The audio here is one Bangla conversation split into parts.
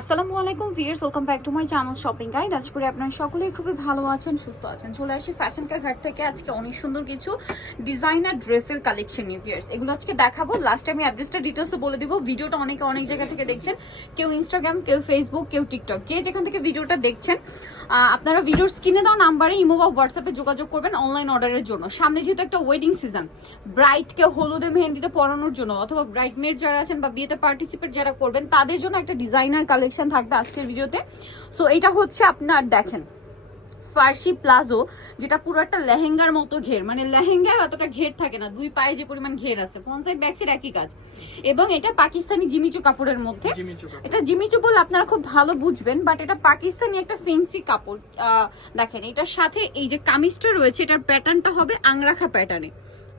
আসসালামু আলাইকুম viewers welcome back to my channel shopping guide. আজ করে আপনারা সকলেই খুবই ভালো আছেন, সুস্থ আছেন। চলে আসি ফ্যাশন ঘাট থেকে আজকে অনেক সুন্দর কিছু ডিজাইনার ড্রেসের কালেকশন নিয়ে ভিয়ার্স এগুলো আজকে দেখাবো। লাস্ট আমি অ্যাড্রেসটা ডিটেলসে বলে দিব। ভিডিওটা অনেকে অনেক জায়গা থেকে দেখছেন। কেউ ইনস্টাগ্রাম কেউ ফেসবুক কেউ টিকটক যে যেখান থেকে ভিডিওটা দেখছেন আপনারা ভিডিওর স্ক্রিনে দেওয়া নাম্বারে ইমো বা হোয়াটসঅ্যাপে যোগাযোগ করবেন অনলাইন অর্ডারের জন্য। সামনে যেহেতু একটা ওয়েডিং সিজন ব্রাইডকে হলুদে মেহেন্দিতে পরানোর জন্য অথবা ব্রাইড মেড যারা আছেন বা বিয়েতে পার্টিসিপেট যারা করবেন, তাদের জন্য একটা ডিজাইনার কালেকশন থাকবে আজকের ভিডিওতে। সো এটা হচ্ছে আপনার দেখেন ফার্সি প্লাজো যেটা পুরো একটা লেহেঙ্গার মতো ঘের। মানে লেহেঙ্গায় অতটা ঘের থাকে না দুই পায়ে যে পরিমাণ ঘের আছে ফ্রন্ট সাইড ব্যাক সাইড একই কাজ। এবং এটা পাকিস্তানি জিমিচু কাপড়ের মধ্যে। এটা জিমিচু বলে আপনারা খুব ভালো বুঝবেন বাট এটা পাকিস্তানি একটা ফেন্সি কাপড়। আহ, দেখেন এটার সাথে এই যে কামিজটা রয়েছে এটার প্যাটার্নটা হবে আংরাখা প্যাটার্নে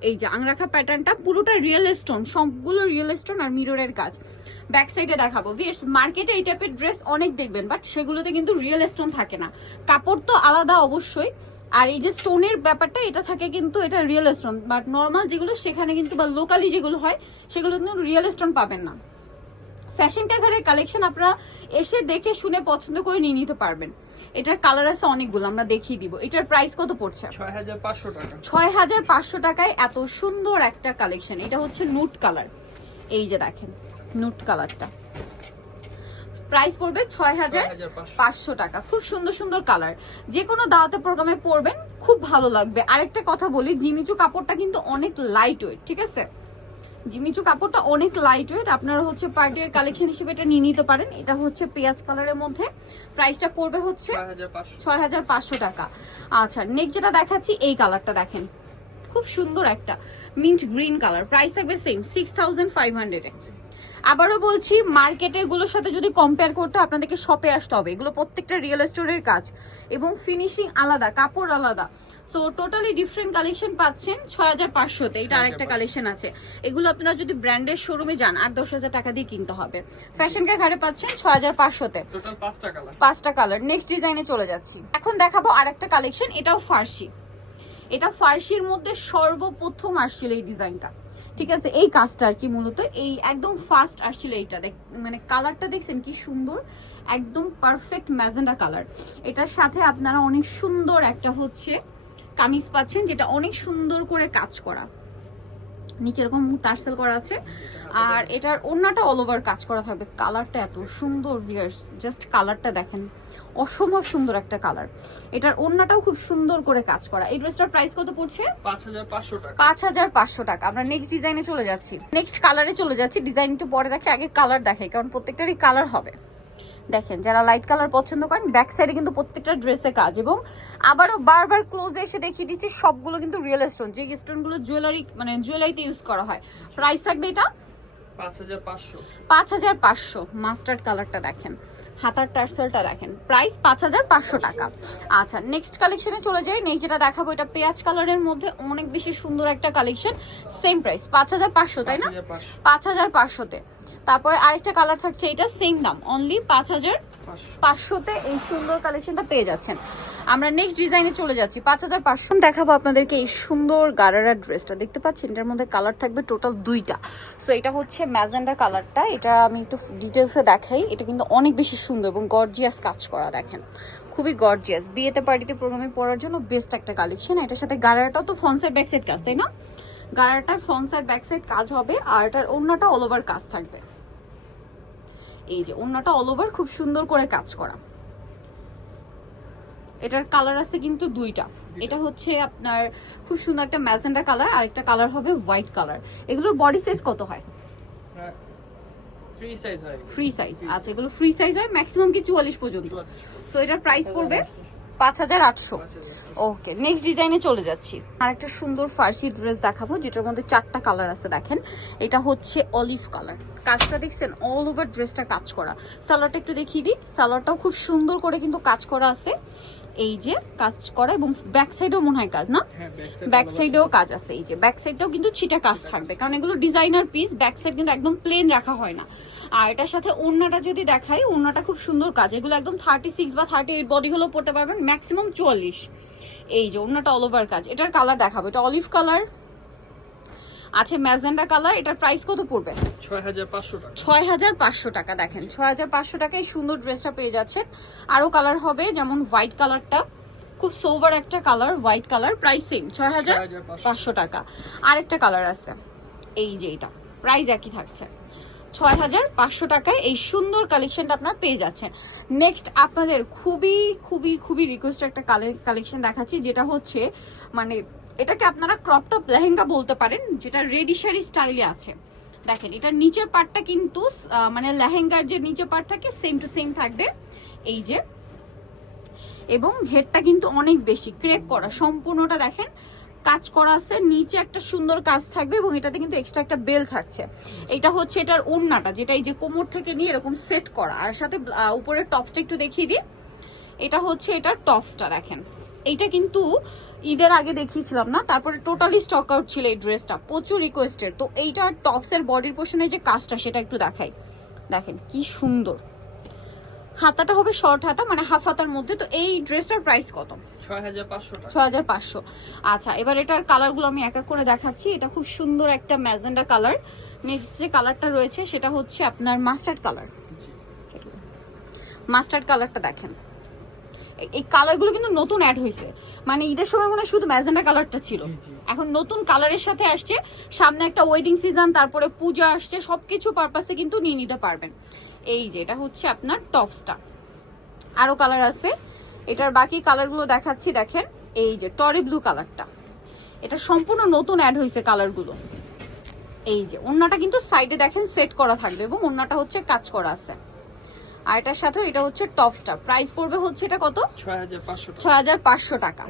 এই যে আংরাখা প্যাটার্নটা পুরোটা রিয়েল স্টোন সবগুলো রিয়েল স্টোন আর মিররের কাজ। ব্যাক সাইডে দেখাবো। ভিয়ার্স মার্কেটে এই টাইপের ড্রেস অনেক দেখবেন বাট সেগুলোতে কিন্তু রিয়েল স্টোন থাকে না। কাপড় তো আলাদা অবশ্যই, আর এই যে স্টোনের ব্যাপারটা, এটা থাকে কিন্তু এটা রিয়েল স্টোন বাট নর্মাল যেগুলো, সেখানে কিন্তু বা লোকালি যেগুলো হয়, সেগুলো কিন্তু রিয়েল স্টোন পাবেন না। ফ্যাশন ট্যাগারের কালেকশন আপনারা এসে দেখে শুনে পছন্দ করে নিয়ে নিতে পারবেন। এটার কালার আছে অনেকগুলো আমরা দেখিয়ে দিব। এটার প্রাইস কত পড়ছে? ছয় হাজার পাঁচশো টাকা। ছয় হাজার পাঁচশো টাকায় এত সুন্দর একটা কালেকশন এটা হচ্ছে নুট কালার এই যে দেখেন নুট কালারটা প্রাইস পড়বে ছয় হাজার পাঁচশো পাঁচশো টাকা। খুব সুন্দর সুন্দর কালার যে কোনো দাওয়াতে প্রোগ্রামে পরবেন খুব ভালো লাগবে। আরেকটা কথা বলি জিমিচু কাপড়টা কিন্তু অনেক লাইট ওয়েট ঠিক আছে? জিমিচু কাপড়টা অনেক লাইট ওয়েট আপনারা হচ্ছে পার্টির কালেকশন হিসেবে এটা নিয়ে নিতে পারেন। এটা হচ্ছে পেঁয়াজ কালারের মধ্যে। প্রাইসটা পড়বে হচ্ছে ছয় হাজার পাঁচশো। টাকা। আচ্ছা নেক্সট যেটা দেখাচ্ছি এই কালারটা দেখেন। খুব সুন্দর একটা মিন্ট গ্রিন কালার প্রাইস থাকবে সেম সিক্স থাউজেন্ড ফাইভ হান্ড্রেডে আবারও বলছি মার্কেটেরগুলোর সাথে যদি কম্পেয়ার করতে আপনাদেরকে শপে আসতে হবে। এগুলো প্রত্যেকটা রিয়েল স্টোরের কাজ এবং ফিনিশিং আলাদা কাপড় আলাদা। সো টোটালি ডিফারেন্ট কালেকশন পাচ্ছেন ছয় হাজার পাঁচশোতে এটা আরেকটা কালেকশন আছে। এগুলো আপনারা যদি ব্র্যান্ডের শোরুমে যান আট দশ হাজার টাকা দিয়ে কিনতে হবে। ফ্যাশনকে ঘাড়ে পাচ্ছেন ছয় হাজার পাঁচশোতে টোটাল পাঁচটা কালার পাঁচটা কালার নেক্সট ডিজাইনে চলে যাচ্ছি। এখন দেখাবো আরেকটা কালেকশন এটাও ফার্সি এটা ফার্সির মধ্যে সর্বপ্রথম আসছিল এই ডিজাইনটা ঠিক আছে, এই কাজটা আর কি মূলত। এই একদম ফাস্ট আসছিল এইটা। দেখ মানে কালারটা দেখছেন কি সুন্দর? একদম পারফেক্ট ম্যাজেন্ডা কালার এটার সাথে আপনারা অনেক সুন্দর একটা হচ্ছে কামিজ পাচ্ছেন, যেটা অনেক সুন্দর করে কাজ করা। নিচে এরকম টার্সেল করা আছে। আর এটার ওড়নাটা অল ওভার কাজ করা থাকবে। কালারটা এত সুন্দর ভিয়ার্স জাস্ট কালারটা দেখেন। অসম্ভব সুন্দর একটা কালার এটার ওড়নাটাও খুব সুন্দর করে কাজ করা। এই ড্রেসটার প্রাইস কত পড়ছে? পাঁচ হাজার পাঁচশো টাকা। পাঁচ হাজার পাঁচশো টাকা। আমরা নেক্সট ডিজাইনে চলে যাচ্ছি। নেক্সট কালারে চলে যাচ্ছি। ডিজাইন একটু পরে দেখে আগে কালার দেখাই কারণ প্রত্যেকটারই কালার হবে। দেখেন যারা লাইট কালার পছন্দ করেন ব্যাক সাইডে কিন্তু প্রত্যেকটা ড্রেসে কাজ। এবং আবারও বারবার ক্লোজে এসে দেখিয়ে দিচ্ছি সবগুলো কিন্তু রিয়েল স্টোন যে স্টোনগুলো জুয়েলারি মানে জুয়েলারিতে ইউজ করা হয়। প্রাইস থাকবে এটা? পাঁচ হাজার পাঁচশো। মাস্টার্ড কালারটা দেখেন। হাতার টার্সেলটা দেখেন। প্রাইস পাঁচ হাজার পাঁচশো টাকা। আচ্ছা নেক্সট কালেকশনে চলে যাই। নেক্সট যেটা দেখাবো এটা পেঁয়াজ কালারের মধ্যে অনেক বেশি সুন্দর একটা কালেকশন সেম প্রাইস পাঁচ হাজার পাঁচশো তাই না? পাঁচ হাজার পাঁচশোতে। তারপরে আরেকটা কালার থাকছে, এটা সেম দাম অনলি পাঁচ হাজার পাঁচশোতে এই সুন্দর কালেকশনটা পেয়ে যাচ্ছেন। আমরা নেক্সট ডিজাইনে চলে যাচ্ছি, পাঁচ হাজার পাঁচশো। দেখাবো আপনাদেরকে এই সুন্দর গারারা ড্রেসটা দেখতে পাচ্ছেন? এটার মধ্যে কালার থাকবে টোটাল দুইটা। সো এটা হচ্ছে ম্যাজেন্ডা কালারটা এটা আমি একটু ডিটেলসে দেখাই। এটা কিন্তু অনেক বেশি সুন্দর এবং গর্জিয়াস কাজ করা, দেখেন। খুবই গর্জিয়াস বিয়েতে পার্টিতে প্রোগ্রামে পড়ার জন্য বেস্ট একটা কালেকশন এটার সাথে গারাটাও তো ফ্রন্ট ব্যাক সাইড কাজ, তাই না? গারাটার ফ্রন্ট সাইড ব্যাক সাইড কাজ হবে, আর এটার অন্যটা অল ওভার কাজ থাকবে। এই যে অন্যটা অল ওভার খুব সুন্দর করে কাজ করা। এটার কালার আছে কিন্তু দুইটা। এটা হচ্ছে আপনার খুব সুন্দর একটা ম্যাজেন্ডা কালার আর একটা কালার হবে হোয়াইট কালার এগুলোর বডি সাইজ কত হয়? ফ্রি সাইজ হয়। ফ্রি সাইজ আচ্ছা এগুলো ফ্রি সাইজ হয় ম্যাক্সিমাম কি চুয়াল্লিশ পর্যন্ত? সো এটার প্রাইস পড়বে পাঁচ হাজার আটশো। পাঁচ ওকে নেক্সট ডিজাইনে চলে যাচ্ছি। আর একটা সুন্দর ফার্সি ড্রেস দেখাবো যেটার মধ্যে চারটা কালার আছে দেখেন। এটা হচ্ছে অলিভ কালার কাজটা দেখছেন অল ওভার ড্রেসটা কাজ করা। সালোয়ারটা একটু দেখিয়ে দিই। সালোয়ারটাও খুব সুন্দর করে কিন্তু কাজ করা আছে। এই যে কাজ করা এবং ব্যাক সাইডেও মনে হয় কাজ না? ব্যাক সাইডেও কাজ আছে। এই যে ব্যাক সাইডটাও কিন্তু ছিটা কাজ থাকবে। কারণ এগুলো ডিজাইনার পিস ব্যাক সাইড কিন্তু একদম প্লেন রাখা হয় না। আর এটার সাথে ওড়নাটা যদি দেখাই ওড়নাটা খুব সুন্দর কাজ। এগুলো একদম থার্টি সিক্স বা থার্টি এইট বডি হলেও পড়তে পারবেন ম্যাক্সিমাম চুয়াল্লিশ। এই যে ওড়নাটা অল ওভার কাজ। এটার কালার দেখাবো। এটা অলিভ কালার আছে ম্যাজেন্ডা কালার এটার প্রাইস কত পড়বে? ছয় হাজার পাঁচশো টাকা। ছয় হাজার পাঁচশো টাকা দেখেন। ছয় হাজার পাঁচশো টাকায় সুন্দর ড্রেসটা পেয়ে যাচ্ছেন। আরও কালার হবে যেমন হোয়াইট কালারটা খুব সোভার একটা colour white colour price same ছয় হাজার পাঁচশো টাকা। আরেকটা কালার আছে। এই যে এটা প্রাইস একই থাকছে। ছয় হাজার পাঁচশো টাকায় এই সুন্দর কালেকশনটা আপনারা পেয়ে যাচ্ছেন। নেক্সট আপনাদের খুবই খুবই খুবই রিকোয়েস্ট একটা কালেকশন দেখাচ্ছি, যেটা হচ্ছে মানে এটাকে আপনারা ক্রপ টপ লেহেঙ্গা বলতে পারেন, যেটা রেডি শাড়ি স্টাইলে আছে। দেখেন, এটার নিচের পার্টটা কিন্তু মানে লেহেঙ্গার যে নিচের পার্ট থাকে সেম টু সেম থাকবে। এই যে, এবং ঘেরটা কিন্তু অনেক বেশি ক্রেপ করা, সম্পূর্ণটা দেখেন কাজ করা আছে, নিচে একটা সুন্দর কাজ থাকবে এবং এটাতে কিন্তু এক্সট্রা একটা বেল থাকছে। এটা হচ্ছে এটার ওড়নাটা যেটা এই যে কোমর থেকে নিয়ে এরকম সেট করা। আর সাথে উপরের টপসটা একটু দেখিয়ে দিই। এটা হচ্ছে এটার টপসটা দেখেন। এইটা কিন্তু ঈদের আগে দেখিয়েছিলাম না, তারপরে টোটালি স্টক আউট ছিল এই ড্রেসটা প্রচুর রিকোয়েস্টেড তো এইটার টপসের বডির পোর্শনে যে কাজটা, সেটা একটু দেখাই। দেখেন কি সুন্দর। হাতাটা হবে শর্ট হাতা মানে হাফ হাতার মধ্যে। তো এই ড্রেসটার প্রাইস কত? ছয় হাজার পাঁচশো ছ হাজার পাঁচশো। আচ্ছা এবার এটার কালারগুলো আমি এক এক করে দেখাচ্ছি। এটা খুব সুন্দর একটা ম্যাজেন্ডা কালার নেক্সট যে কালারটা রয়েছে সেটা হচ্ছে আপনার মাস্টার্ড কালার মাস্টার্ড কালারটা দেখেন। এই- এই কালারগুলো কিন্তু নতুন অ্যাড হয়েছে মানে ঈদের সময় মনে হয় শুধু ম্যাজেন্ডা কালারটা ছিল। এখন নতুন কালারের সাথে আসছে। সামনে একটা ওয়েডিং সিজন তারপরে পূজা আসছে সবকিছু পারপাসে কিন্তু নিয়ে নিতে পারবেন। এই যে, এটা হচ্ছে আপনার টপসটা আরও কালার আছে। এটার বাকি কালারগুলো দেখাচ্ছি, দেখেন। এই যে টরি ব্লু কালারটা এটা সম্পূর্ণ নতুন অ্যাড হয়েছে কালারগুলো এই যে ওন্নাটা কিন্তু সাইডে দেখেন সেট করা থাকবে এবং ওন্নাটা হচ্ছে কাজ করা আছে। আর এটার সাথে এটা হচ্ছে টপসটা প্রাইস পড়বে হচ্ছে এটা কত? ছয় হাজার পাঁচশো টাকা। পাঁচশো টাকা।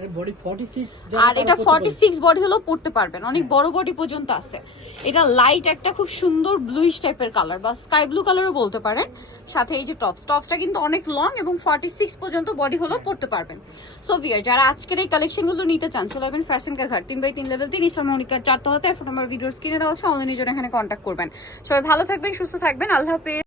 আর এটা ফর্টি সিক্স বডি হলেও পড়তে পারবেন। অনেক বড় বডি পর্যন্ত আছে। এটা লাইট একটা খুব সুন্দর ব্লুইশ টাইপের কালার বা স্কাই ব্লু কালারও বলতে পারেন। সাথে এই যে টপস টপসটা কিন্তু অনেক লং এবং ফর্টি সিক্স পর্যন্ত বডি হলেও পড়তে পারবেন। সো ভিয়ার যারা আজকের এই কালেকশনগুলো নিতে চান চলে যাবেন ফ্যাশন কা ঘর তিন বাই তিন লেভেল তিন ইসলাম মনিকার চারতলাতে ফোন নাম্বার ভিডিওস কিনে দেওয়া হচ্ছে অনলাইনে জন্য এখানে কন্ট্যাক্ট করবেন। সবাই ভালো থাকবেন সুস্থ থাকবেন। আল্লাহ হাফেজ।